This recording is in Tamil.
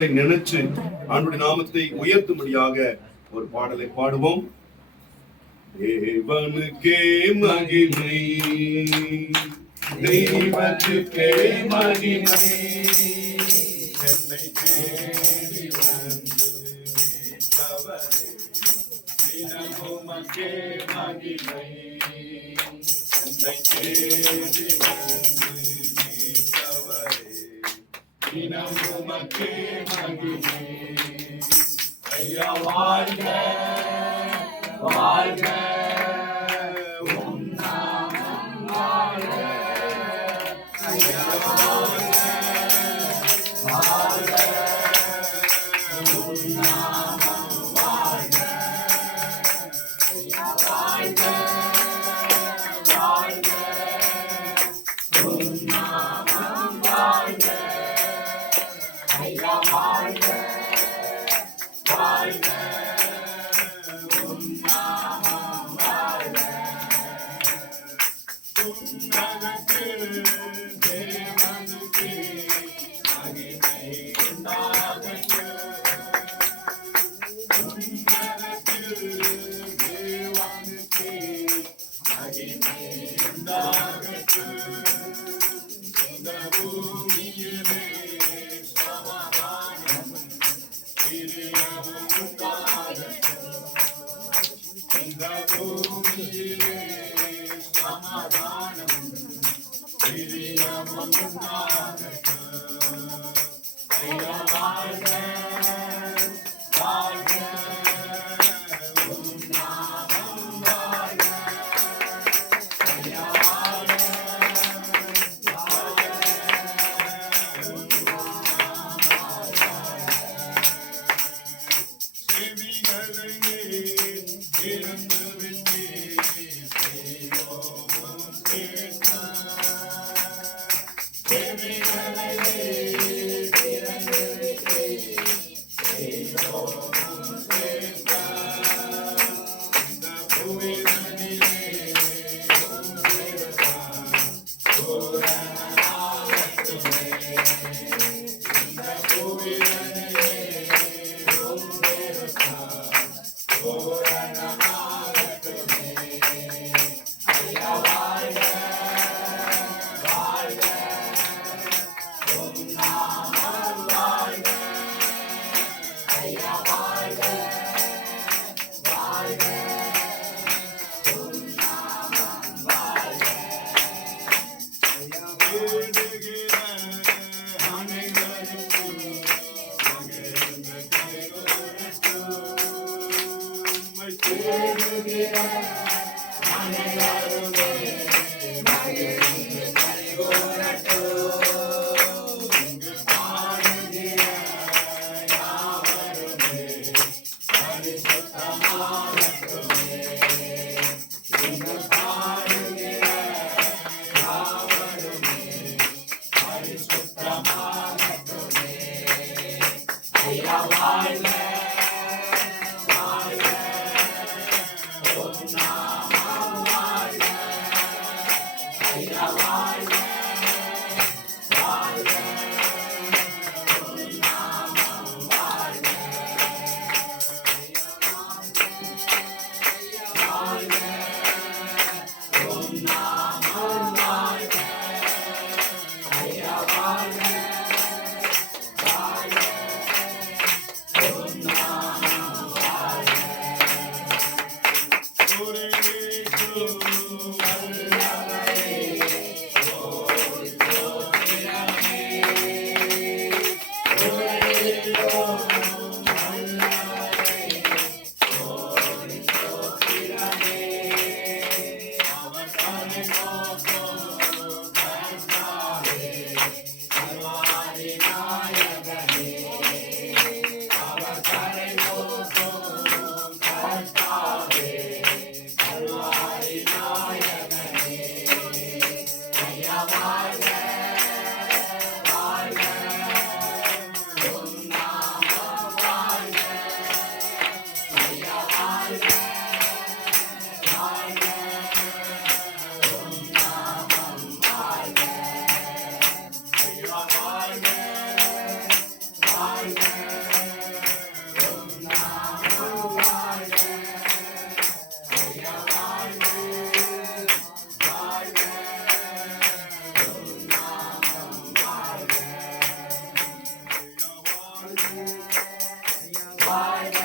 நினைச்சு ஆண்டுடைய நாமத்தை உயர்த்தும்படியாக ஒரு பாடலை பாடுவோம். தேவனுக்கே மகிமை, தெய்வத்துக்கே மகிமை, என்னை தேடி வந்து தவறே தினமுமக்கே மகிமை, என்னை தேடி வந்து தவறே தினம் உமக்கே மகிமை. ஐயா வாழ்க வாழ்க, உம் நாமம் வாழ்க. ஐயா வாழ்க வாழ்க, உம் நாமம் வாழ்க. ஐயா வாழ்க வாழ்க, உம் நாமம் வாழ்க. ஐயா வாழ்க வாழ்க, உம் நாமம் வாழ்க. உன்னதற்கு தேவனுக்கு மகிமை உண்டாகட்டும். உன்னதற்கு தேவனுக்கு மகிமை உண்டாகட்டும். இந்த பூமியிலே இந்த பூமியிலே சமாதானம் பிரியமும் உண்டாகட்டும். ஐயா வாழ்க வாழ்க, உம் நாமம் வாழ்க. ஐயா வாழ்க வாழ்க, உம் நாமம் வாழ்க. செவிகளையே திறந்து விட்டு செய்வோம் கேட்க. செவிகளையே திறந்து விட்டு செய்வோம் கேட்க. இந்த புவிதனிலே உம் திருப்பால் பூரணமாகட்டுமே. இந்த புவிதனிலே உம் திருப்பால் பூரணமாகட்டுமே. ஐயா வாழ்க வாழ்க, உம் நாமம் வாழ்க. ஐயா வாழ்க வாழ்க, உம் நாமம் வாழ்க. ஐயா வேண்டுகிற அனைவருக்கும் மகிழ்ந்த கைகூரட்டும். தேடுகிற அனைவருமே மகிழ்ந்து கைகூரட்டும். இங்கு பாடுகிற யாவருமே பரிசுத்தமாகட்டுமே. இங்கு பாடுகிற யாவருமே பரிசுத்தமாகட்டுமே. ஐயா வாழ்க வாழ்க, உம் நாமம் வாழ்க. ஐயா வாழ்க வாழ்க, உம் நாமம் வாழ்க. வாழ்க, உம் நாமம் வாழ்க. ஐயா வாழ்க வாழ்க, உம் வாழ்க